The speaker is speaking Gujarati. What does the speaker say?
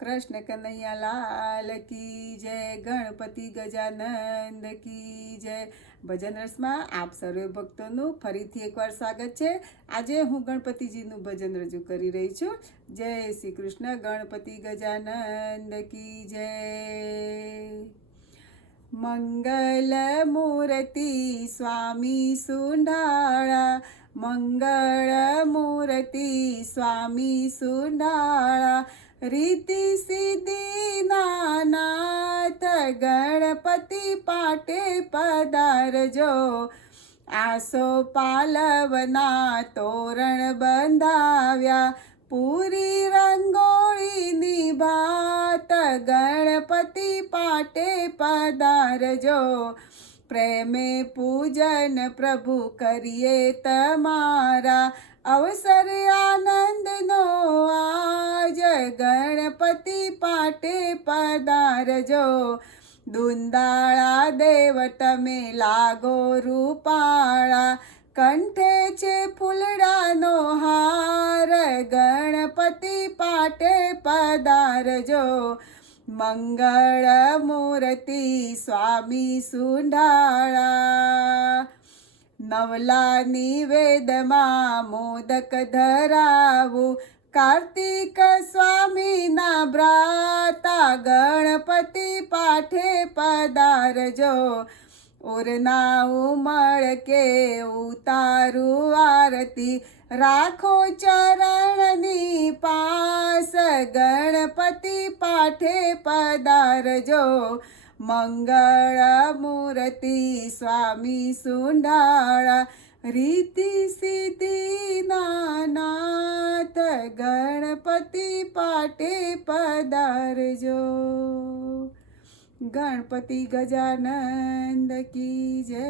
કૃષ્ણ કનૈયા લાલ કી જય, ગણપતિ ગજાનંદ કી જય। ભજન રસમાં આપ સર્વે ભક્તોનું ફરીથી એકવાર સ્વાગત છે। આજે હું ગણપતિજીનું ભજન રજૂ કરી રહી છું। જય શ્રી કૃષ્ણ, ગણપતિ ગજાનંદ કી જય। મંગલ મૂર્તિ સ્વામી સુંડાળા, મંગળ મૂર્તિ સ્વામી સુંડાળા, રીતિ સિદ્ધિ નાથ ગણપતિ પાટે પધારજો। આસો પાલવના તોરણ બંધાવ્યા, પૂરી રંગોળીની ભાત ગણપતિ પાટે પધારજો। પ્રેમે પૂજન પ્રભુ કરીએ તમારા, અવસર આનંદનો આજ ગણપતિ પાટે પધારજો। દુંદાળા દેવ તમે લાગો રૂપાળા, કંઠે છે ફૂલડાનો હાર ગણપતિ પાટે પધારજો। મંગળ મૂર્તિ સ્વામી સુંડાળા, નવલા નિવેદમાં મોદક ધરાવું, કાર્તિક સ્વામીના ભ્રાતા ગણપતિ પાઠે પધારજો। ઉરના ઉમળ કે ઉતારું આરતી, રાખો ચરણની પાસ ગણપતિ પાઠે પધારજો। મંગળ મૂર્તિ સ્વામી સુંડાળા, રીતિ સિદ્ધિ નાથ ગણપતિ પાટે પધારજો। ગણપતિ ગજાનંદ કી જય।